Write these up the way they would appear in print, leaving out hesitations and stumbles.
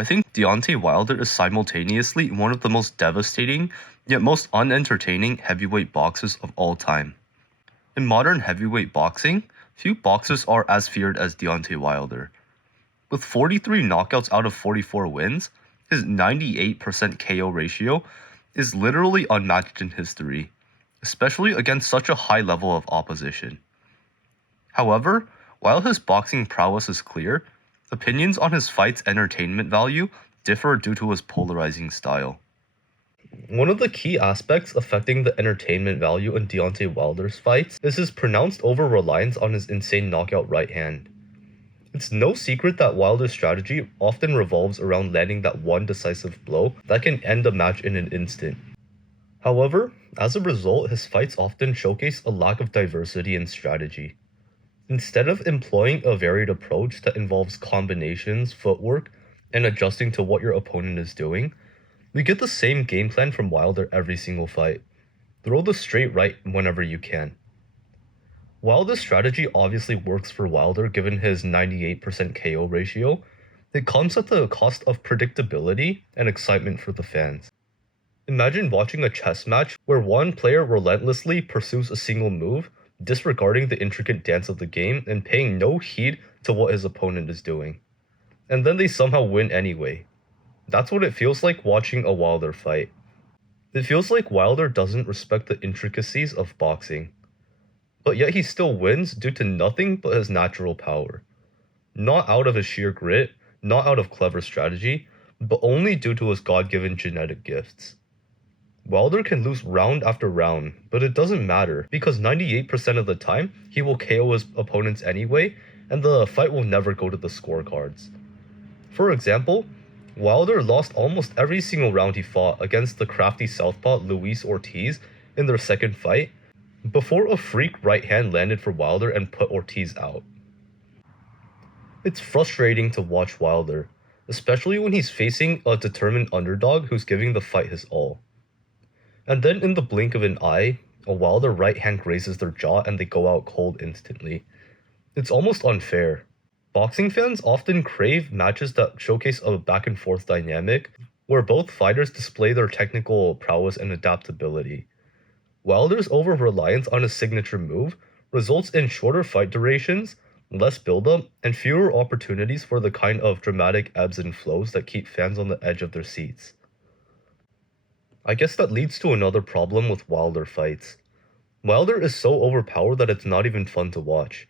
I think Deontay Wilder is simultaneously one of the most devastating, yet most unentertaining heavyweight boxers of all time. In modern heavyweight boxing, few boxers are as feared as Deontay Wilder. With 43 knockouts out of 44 wins, his 98% KO ratio is literally unmatched in history, especially against such a high level of opposition. However, while his boxing prowess is clear, opinions on his fight's entertainment value differ due to his polarizing style. One of the key aspects affecting the entertainment value in Deontay Wilder's fights is his pronounced over-reliance on his insane knockout right hand. It's no secret that Wilder's strategy often revolves around landing that one decisive blow that can end a match in an instant. However, as a result, his fights often showcase a lack of diversity in strategy. Instead of employing a varied approach that involves combinations, footwork, and adjusting to what your opponent is doing, we get the same game plan from Wilder every single fight. Throw the straight right whenever you can. While this strategy obviously works for Wilder given his 98% KO ratio, it comes at the cost of predictability and excitement for the fans. Imagine watching a chess match where one player relentlessly pursues a single move, disregarding the intricate dance of the game and paying no heed to what his opponent is doing. And then they somehow win anyway. That's what it feels like watching a Wilder fight. It feels like Wilder doesn't respect the intricacies of boxing. But yet he still wins due to nothing but his natural power. Not out of his sheer grit, not out of clever strategy, but only due to his God-given genetic gifts. Wilder can lose round after round, but it doesn't matter because 98% of the time he will KO his opponents anyway, and the fight will never go to the scorecards. For example, Wilder lost almost every single round he fought against the crafty southpaw Luis Ortiz in their second fight, before a freak right hand landed for Wilder and put Ortiz out. It's frustrating to watch Wilder, especially when he's facing a determined underdog who's giving the fight his all. And then in the blink of an eye, a Wilder right hand grazes their jaw and they go out cold instantly. It's almost unfair. Boxing fans often crave matches that showcase a back and forth dynamic, where both fighters display their technical prowess and adaptability. Wilder's over-reliance on his signature move results in shorter fight durations, less build-up, and fewer opportunities for the kind of dramatic ebbs and flows that keep fans on the edge of their seats. I guess that leads to another problem with Wilder fights. Wilder is so overpowered that it's not even fun to watch.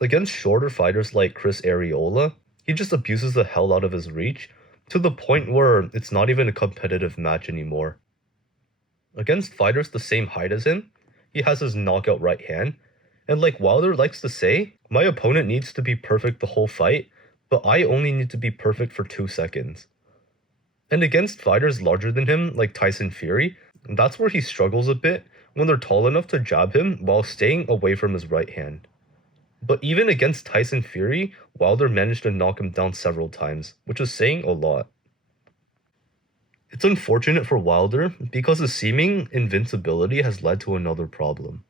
Against shorter fighters like Chris Arreola, he just abuses the hell out of his reach, to the point where it's not even a competitive match anymore. Against fighters the same height as him, he has his knockout right hand, and like Wilder likes to say, my opponent needs to be perfect the whole fight, but I only need to be perfect for 2 seconds. And against fighters larger than him, like Tyson Fury, that's where he struggles a bit when they're tall enough to jab him while staying away from his right hand. But even against Tyson Fury, Wilder managed to knock him down several times, which is saying a lot. It's unfortunate for Wilder because his seeming invincibility has led to another problem.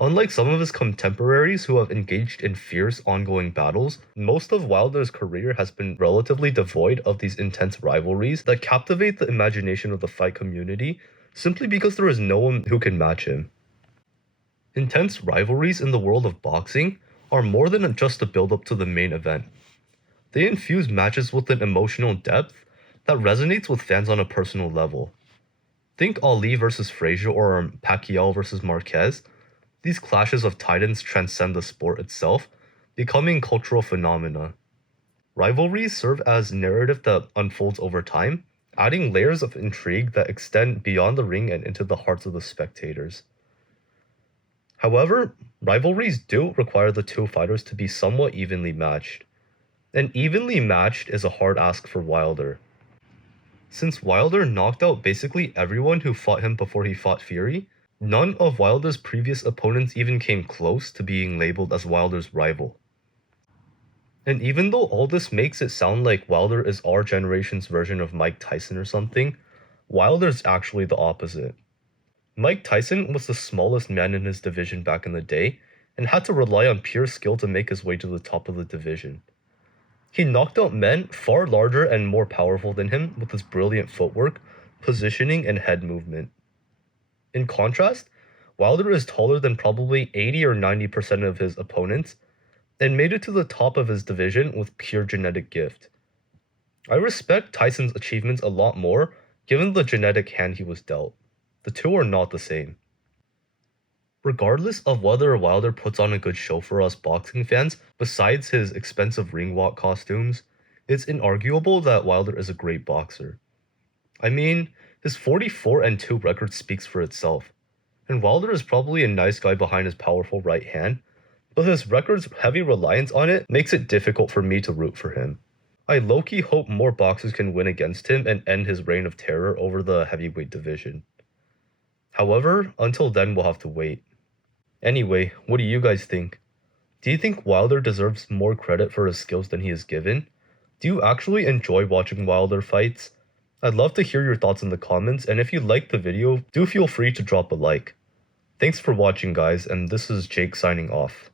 Unlike some of his contemporaries who have engaged in fierce ongoing battles, most of Wilder's career has been relatively devoid of these intense rivalries that captivate the imagination of the fight community simply because there is no one who can match him. Intense rivalries in the world of boxing are more than just a build-up to the main event. They infuse matches with an emotional depth that resonates with fans on a personal level. Think Ali versus Frazier or Pacquiao versus Marquez. These clashes of titans transcend the sport itself, becoming cultural phenomena. Rivalries serve as narrative that unfolds over time, adding layers of intrigue that extend beyond the ring and into the hearts of the spectators. However, rivalries do require the two fighters to be somewhat evenly matched. And evenly matched is a hard ask for Wilder. Since Wilder knocked out basically everyone who fought him before he fought Fury, none of Wilder's previous opponents even came close to being labeled as Wilder's rival. And even though all this makes it sound like Wilder is our generation's version of Mike Tyson or something, Wilder's actually the opposite. Mike Tyson was the smallest man in his division back in the day, and had to rely on pure skill to make his way to the top of the division. He knocked out men far larger and more powerful than him with his brilliant footwork, positioning, and head movement. In contrast, Wilder is taller than probably 80 or 90% of his opponents and made it to the top of his division with pure genetic gift. I respect Tyson's achievements a lot more given the genetic hand he was dealt. The two are not the same. Regardless of whether Wilder puts on a good show for us boxing fans, besides his expensive ring walk costumes, it's inarguable that Wilder is a great boxer. I mean, his 44-2 record speaks for itself, and Wilder is probably a nice guy behind his powerful right hand, but his record's heavy reliance on it makes it difficult for me to root for him. I low-key hope more boxers can win against him and end his reign of terror over the heavyweight division. However, until then we'll have to wait. Anyway, what do you guys think? Do you think Wilder deserves more credit for his skills than he is given? Do you actually enjoy watching Wilder fights? I'd love to hear your thoughts in the comments, and if you liked the video, do feel free to drop a like. Thanks for watching guys, and this is Jake signing off.